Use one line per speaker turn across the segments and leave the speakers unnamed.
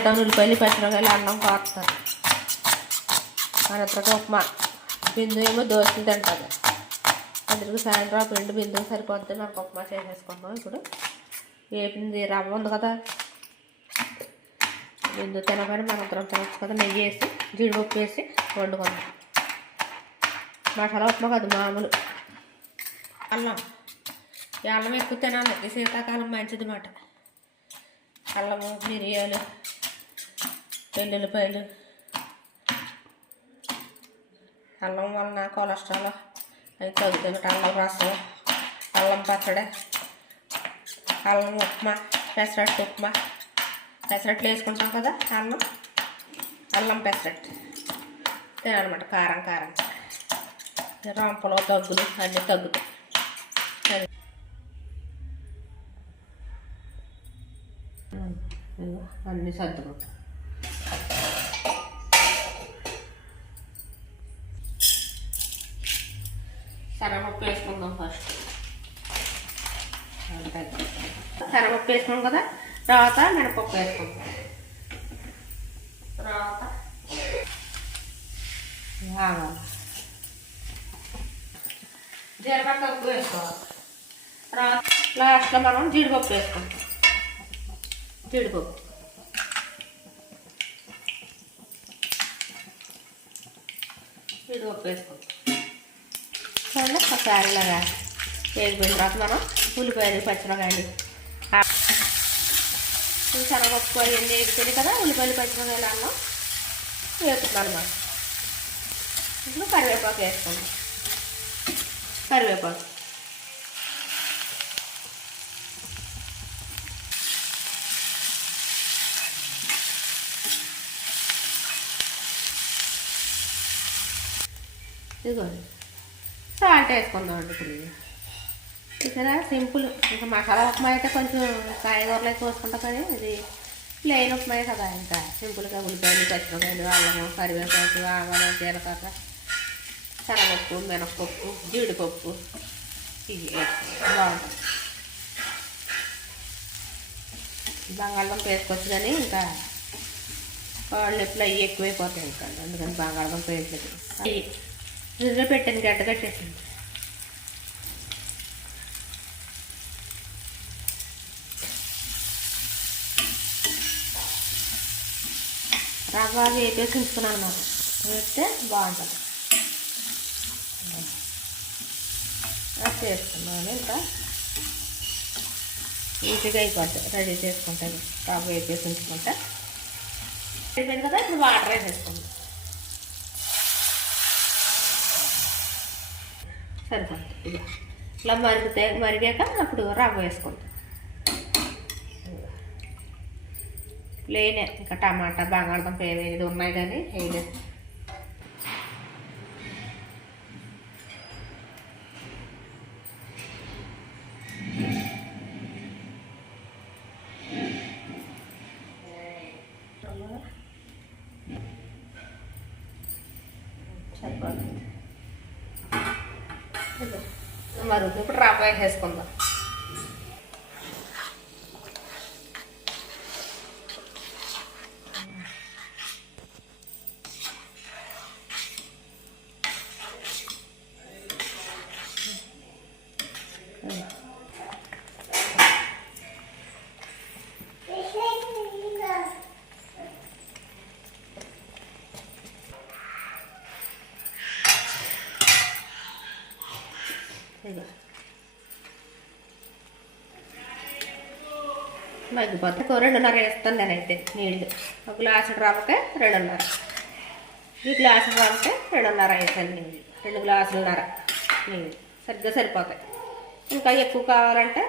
చేద్దాం ఉల్లిపాయలు పచ్చిమిరకాయలు అన్నం కోస్తారు మనత్రగా ఉప్మా. బిందు ఏమో దోశలు తింటుంది. అందరికి సాయంత్రం ఆ పిండి బిందుకు సరిపోద్ది. మనకు ఉప్మా చేసేసుకుంటాం ఇప్పుడు. వేపింది రవ్వ ఉంది కదా. బిందు తినగానే మనం ఇద్దరం తినచ్చు కదా. నెయ్యి వేసి జీడిపప్పు వేసి వండుకుందాం. మసాలా ఉప్మా కాదు మామూలు. అల్లం ఈ అల్లం ఎక్కువ తినాలి. శీతాకాలం మంచిది మాట అల్లము మిరియాలు వెల్లుల్లిపాయలు అల్లం వలన కొలెస్ట్రాల్ అవి తగ్గుతాయి అల్లం రసం అల్లం పచ్చడి అల్లం ఉప్మా పెసరట్టు ఉప్మా. పెసరట్లు వేసుకుంటాం కదా అల్లం? అల్లం పెసరట్టు. తినాలన్నమాట కారం కారం. రాంపలో దగ్గులు అన్నీ తగ్గుతాయి. అది. అన్నీ సర్దుకుంటాం. వేసుకుందాం ఫస్ట్ శనగపప్పు వేసుకున్నాం కదా తర్వాత మినపప్పు వేసుకుందాం తర్వాత? ఆవాలు జీలకర్ర తక్కువ వేసుకోవాలి. తర్వాత లాస్ట్లో మనం జీడిపప్పు వేసుకుంటాం. జీడిపప్పు. జీడిపప్పు వేసుకుంటాం. చూడండి ఒకసారి ఇలాగా వేగిపోయిన తర్వాత మనం ఉల్లిపాయలు పచ్చిమిరకాయలు శనగపప్పు అవన్నీ వేగిపోయినాయి కదా ఉల్లిపాయలు పచ్చిమిరకాయలు అన్నం వేపుతున్నాను మనం. ఇప్పుడు కరివేపాకు వేసుకుందాం. కరివేపాకు. ఇదిగోండి. సాల్ట్ వేసుకుందాం అండి ఇప్పుడు ఇక్కడ సింపుల్. ఇంకా మసాలా ఉప్మా అయితే కొంచెం కాయగూరలు అయితే వేసుకుంటాం కానీ ఇది ప్లెయిన్ ఉప్మా కదా ఇంకా. సింపుల్గా ఉల్లిపాయలు పచ్చిమిరకాయలు అల్లము కరివేపాకు ఆవాలు జీలకర్ర శనగపప్పు మినప్పప్పు జీడిపప్పు. ఇవి బాగుంటుంది బంగాళదుంప వేసుకోవచ్చు కానీ ఇంకా వాళ్ళెప్పులు అవి ఎక్కువైపోతాయి ఇంకా. అందుకని బంగాళదుంప వేయట్లేదు. అవి ఫ్రిడ్జ్లో పెట్టాను గడ్డ కట్టేసింది రవ్వ అవి వేపేసి ఉంచుకున్నాను అన్నమాట. వేస్తే బాగుంటుంది. చేస్తున్నాను చేసుకున్నాను ఇంకా. ఈజీగా అయిపోతుంది రెడీ చేసుకుంటాను రవ్వ వేపేసి ఉంచుకుంటా. అయిపోయింది కదా ఇప్పుడు వాటర్ వేసేసుకుంటాం సరిపోతుంది. ఇలా ఇలా మరిగితే మరిగాక అప్పుడు రవ్వ వేసుకుంటాం లేనే. ఇంకా టమాటా బంగాళదుంప ఏమేది ఉన్నాయి కానీ వేయలేదు సరిపోతుంది మరుగు ఇప్పుడు రవ్వ వేసేసుకుందాం మగ్గిపోతే రెండున్నర వేస్తాను నేనైతే నీళ్ళు. ఒక గ్లాసు రవ్వకే రెండున్నర. ఈ గ్లాసు రవ్వకే రెండున్నర వేసాను నీళ్ళు. రెండు గ్లాసులున్నర నీళ్ళు. సరిగ్గా సరిపోతాయి. ఇంకా ఎక్కువ కావాలంటే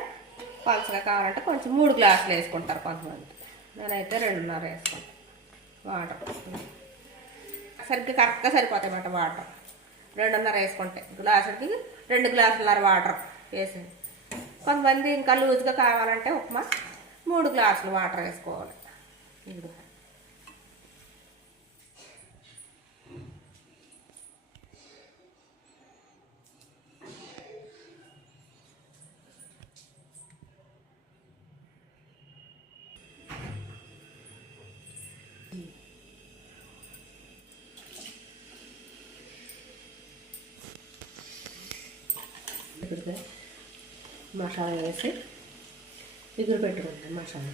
పలసగా కావాలంటే కొంచెం మూడు గ్లాసులు వేసుకుంటారు కొంతమంది. నేనైతే రెండున్నర వేసుకుంటాను వాటర్ సరిగ్గా కరెక్ట్గా సరిపోతాయి అన్నమాట వాటర్. రెండున్నర వేసుకుంటే గ్లాసులకి రెండు గ్లాసులన్నర వాటర్ వేసి కొంతమంది ఇంకా లూజ్గా కావాలంటే ఉప్మా మూడు గ్లాసులు వాటర్ వేసుకోవాలి ఇప్పుడు ഇവിടുത്തെ മസാല വേസ് ఎగురు పెట్టుకుంటాం మసాలా.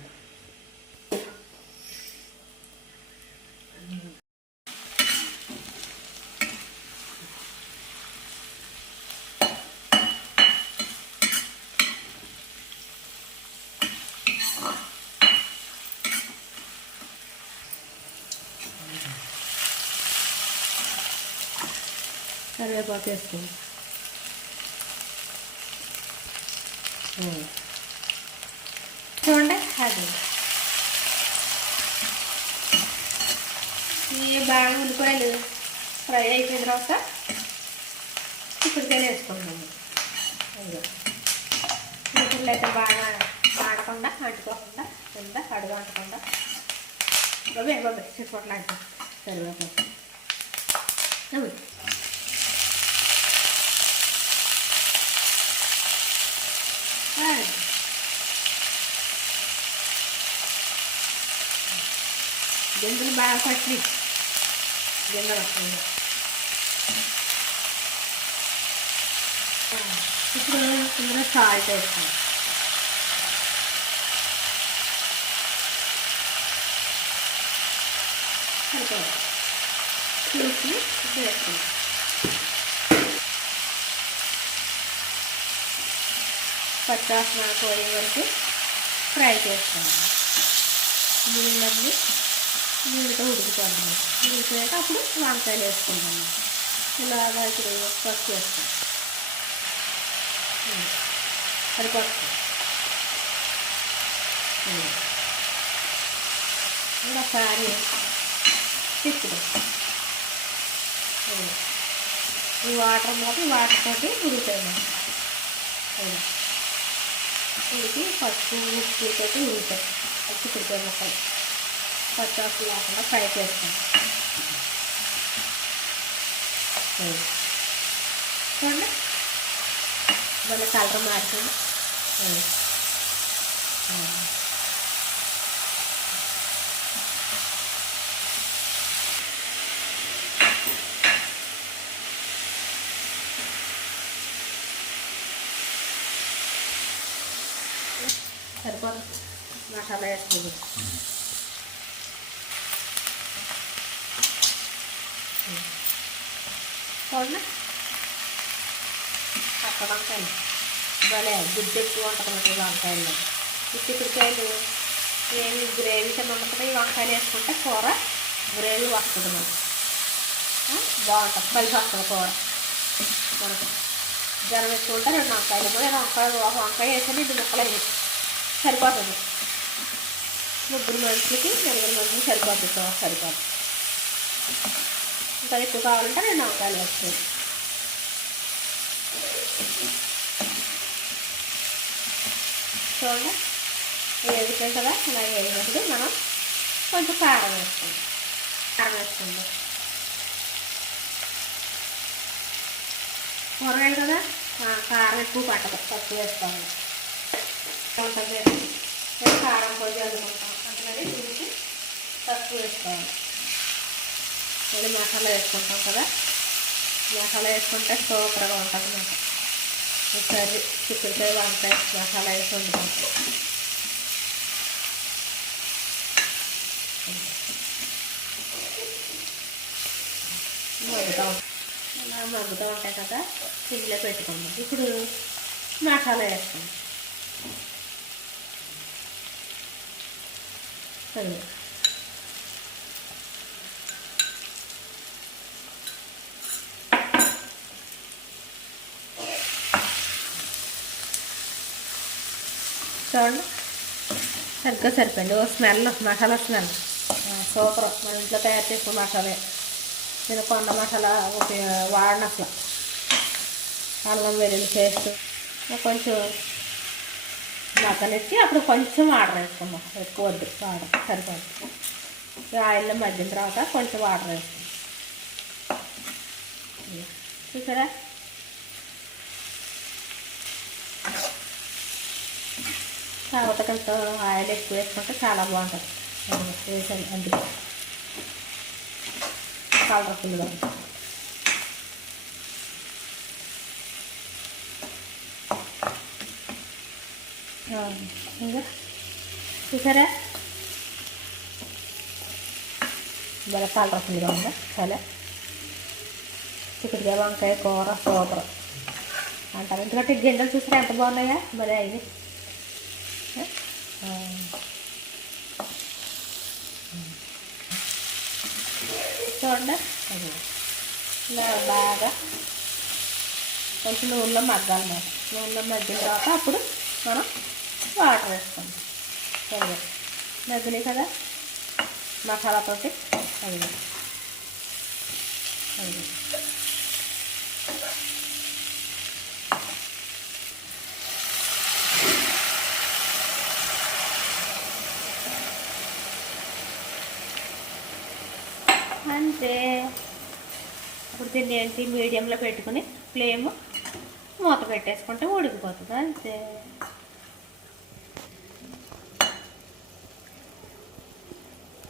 కరివేపాకు వేసుకోండి చూడండి అది ఈ బాగా ఉల్లిపాయలు ఫ్రై అయిపోయిన తర్వాత చిక్కుడుకాయలు వేసుకుంటాము ఇప్పుడు అయితే బాగా ఆడకుండా అంటుకోకుండా కింద అడుగు అంటకుండా బాబే బాబే చిక్కుడు అంటే సరిపోతుంది గింజలు బాగా పట్టి గింజలు వస్తుంది ఇప్పుడు ఇందులో సాల్ట్ వేస్తాం చూసి వేస్తాం పచ్చాసన పోయే వరకు ఫ్రై చేస్తాను. మళ్ళీ నీళ్ళతో ఉడుకుతాను ఉడికిపోయాక అప్పుడు వంకాయలు వేసుకుంటాను ఇలాగా ఇప్పుడు పసుపు వేస్తాను అది పసుపు ఒకసారి తిప్పుడు ఈ వాటర్ మోటి వాటర్ తోటి ఉడుకుతాయి ఉడికి పసుపు ఉప్పు తోటి ఉడుకుతాయి చిక్కుడుకాయ మొక్కలు పచ్చాసు లేకుండా ఫ్రై చేస్తాం. చూడండి. మళ్ళీ కలర్ మారుతుంది. సరిపోదు. మసాలా వేసుకుంది. చూడండి పక్క వంకాయలు భలే గుడ్డు ఎక్కువ ఉంటుంది వంకాయలు ఈ చిక్కుడుకాయలు ఏమి గ్రేవీ కింద ఉంటుంది ఈ వంకాయలు వేసుకుంటే కూర గ్రేవీ వస్తుంది మనకు. బాగుంటుంది కలిసి వస్తుంది కూర. మనకు జనం ఎక్కువ ఉంటే రెండు వంకాయలు కూడా వంకాయ ఒక వంకాయ వేసుకుని ఇది ముక్కలు అయ్యి సరిపోతుంది. ముగ్గురు మనుషులకి నలుగురు మనుషులకి సరిపోతుంది. సరిపోతుంది ఇంకా ఎక్కువ కావాలంటే రెండు వంకాయలు వేస్తాయి చూడండి వేగుతాయి కదా ఇలా వేగినప్పుడు మనం కొంచెం కారం వేస్తాం. కారం వేస్తుంది కూరగాయలు కదా? కారం ఎక్కువ పట్టదు. తక్కువ వేసుకోవాలి కారం పొడి చల్లుకుంటాం అందుకని దీనికి తక్కువ వేసుకోవాలి మళ్ళీ మసాలా వేసుకుంటాం కదా. మసాలా వేసుకుంటే సూపర్గా ఉంటుంది మాట ఒకసారి చిక్కుడుకాయ వంకాయ మసాలా వేసి వండుకుంటాం. మగ్గుతాం ఇలా మగ్గుతూ ఉంటాయి కదా. ఫ్రిడ్జ్లో పెట్టుకుందాం. ఇప్పుడు మసాలా వేస్తాం సరే. చూడండి సరిగ్గా సరిపోయింది. ఓ స్మెల్ మసాలా స్మెల్. సూపర్. మన ఇంట్లో తయారు చేసిన మసాలే. నేను కొండ మసాలా వాడిన అసలు. అల్లం వెల్లుల్లి పేస్ట్. కొంచెం మగ్గనెత్తి అప్పుడు కొంచెం వాటర్ వేసుకుందాం. ఎక్కువ వద్దు వాటర్. సరిపోద్ది ఆయిల్ మగ్గిన తర్వాత కొంచెం వాటర్ వేసుకుందాం. చూసారా? తర్వాత కొంచెం ఆయిల్ ఎక్కువ వేసుకుంటే చాలా బాగుంటుంది వేసాను అందుకే కలర్ఫుల్గా ఇంకా చూసారా భలే కలర్ఫుల్గా ఉందా చాలా చిక్కుడుకాయ వంకాయ కూర సూపర్ అంటారు ఎందుకంటే ఈ గింజలు చూసారా ఎంత బాగున్నాయా మరి అవి చూడండి అది ఇలా బాగా కొంచెం నూనెలో మగ్గాలి మరి. నూనెలో మగ్గిన తర్వాత అప్పుడు మనం వాటర్ వేసుకోండి సరిగా మగ్గినాయి కదా? మసాలాతోటి అది అది అంతే ఇప్పుడు దీన్ని ఏంటి మీడియంలో పెట్టుకుని ఫ్లేమ్ మూత పెట్టేసుకుంటే ఉడికిపోతుంది అంతే.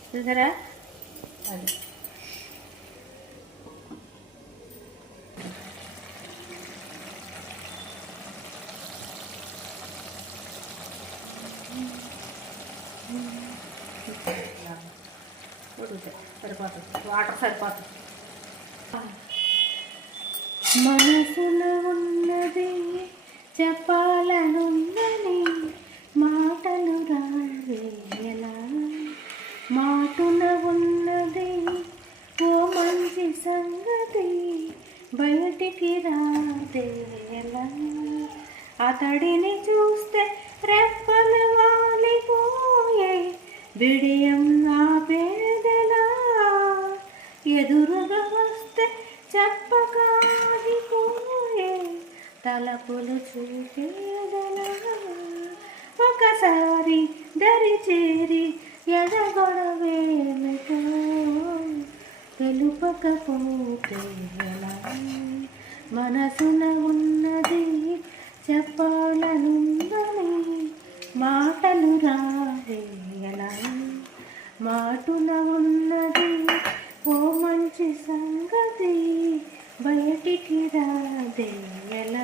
చూసారా? అది. ఉడుకుతాయి సరిపోతుంది. వాటర్ సరిపోతుంది. మనసున ఉన్నది చెప్పాలనున్నది మాటలు రావేలా మాటున ఉన్నది ఓ మంచి సంగతి బయటికి రాదేలా అతడిని చూస్తే రెప్పలు వాలిపోయే బిడియం చెప్పకాగిపోయే తలపులు చూపేదలా ఒకసారి దరి చేరి ఎడగొడవేమిటో తెలుపకపోతే మనసున ఉన్నది చెప్పాలనుందని మాటలు రావేయలా మాటున ఉన్నది ఓ మంచి సంగతి బయటికి రాదేలా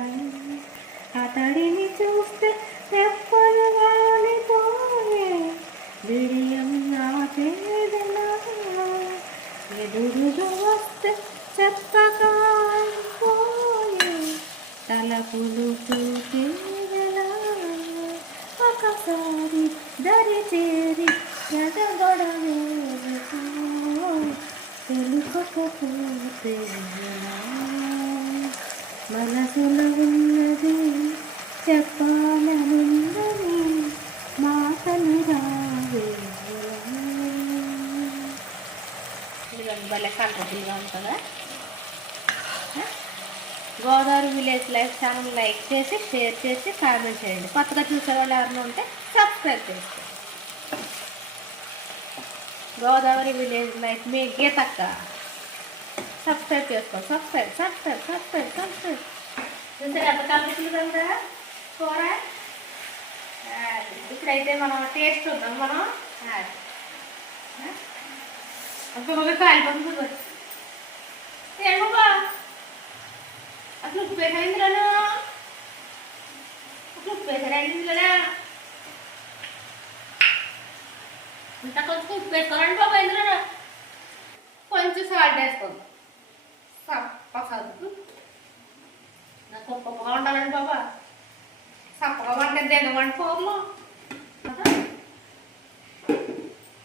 అతడిని చూస్తే రెప్పలు వాలిపోయే విడియం నా పేదలా ఎదురుగా వస్తే చెప్పకాలిపోయే తలపులు చూపేదలా ఒకసారి దరి చేరి ఎదగొడవే తెలుసుకోకపోతే ఎలా? మనసులో ఉన్నది చెప్పాలనున్నది మాటలు భలే ఉంటుందా? Godavari village life channel like చేసి షేర్ చేసి కామెంట్ చేయండి. కొత్తగా చూసే వాళ్ళు ఎవరైనా ఉంటే సబ్స్క్రైబ్ చేసుకోండి గోదావరి విలేజ్ లైఫ్ మీ గీతక్క. సబ్స్క్రైబ్ చేసుకోండి సబ్స్క్రైబ్ సబ్స్క్రైబ్ సబ్స్క్రైబ్ సబ్స్క్రైబ్ చూసారు ఎంత కలర్ఫుల్గా ఉందా కూర ఇప్పుడైతే మనం టేస్ట్ చూద్దాం మనం. ఒక్కొక్క కాలిపోతుంది ఏం బాబా అసలు ఉప్పు వేసాను ఇందులోను? అసలు ఉప్పు వేసారా ఇందులోనా? ఇంత కొంచెం ఉప్పు వేసుకోవాలండి బాబా ఇందులో కొంచెం సాల్ట్ వేసుకోండి. సప్ప నాకు ఉప్పుగా ఉండాలండి బాబా. సప్పగా వంట దిగవండి పోర్లు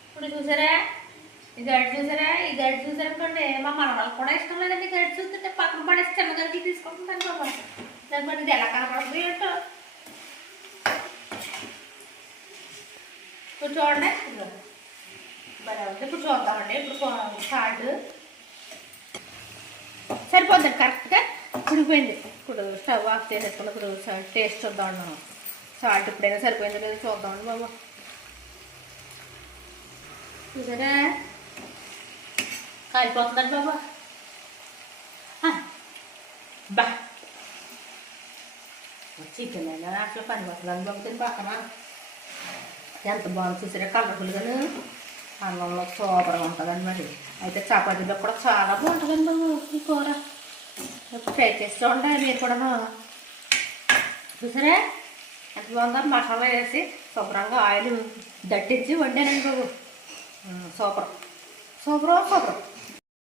ఇప్పుడు చూసారా? ఈ గడ్డి చూసారా? ఈ గడ్డి చూసారనుకోండి మా మనవాళ్ళకి కూడా ఇష్టం లేదండి ఈ గడ్డి చూస్తుంటే. పక్కన పడేసి చిన్న గడ్డి తీసుకుంటుంటాను బాబా. దాని ఇది ఎలా కనపడుతుంది ఏంటో? ఇప్పుడు చూడండి. ఇదిగో. ఇప్పుడు చూద్దామండి. ఇప్పుడు సాల్ట్ సరిపోద్ది కరెక్ట్గా ఉడిపోయింది ఇప్పుడు స్టవ్ ఆఫ్ చేసేసుకుని ఇప్పుడు టేస్ట్ చూద్దాం మనం. సాల్ట్ ఇప్పుడైనా సరిపోయిందో లేదో చూద్దామండి బాబు. చూసారా? కాలిపోతుందండి బాబా. బా. చికెన్ అయినా అట్లా పని పడుతుంది బాబు తిని పక్కన. ఎంత బాగుంది చూసారా? కలర్ఫుల్గాను అన్నంలో సూపర్గా ఉంటుందండి మరి. అయితే చపాతీలో కూడా చాలా బాగుంటుందండి బాబు ఈ కూర. ట్రై చేస్తూ చూడండి మీరు కూడా చూసారా? ఎంత బాగుందో? మసాలా వేసి శుభ్రంగా ఆయిల్ దట్టించి వండానండి బాబు. సూపర్. Super super.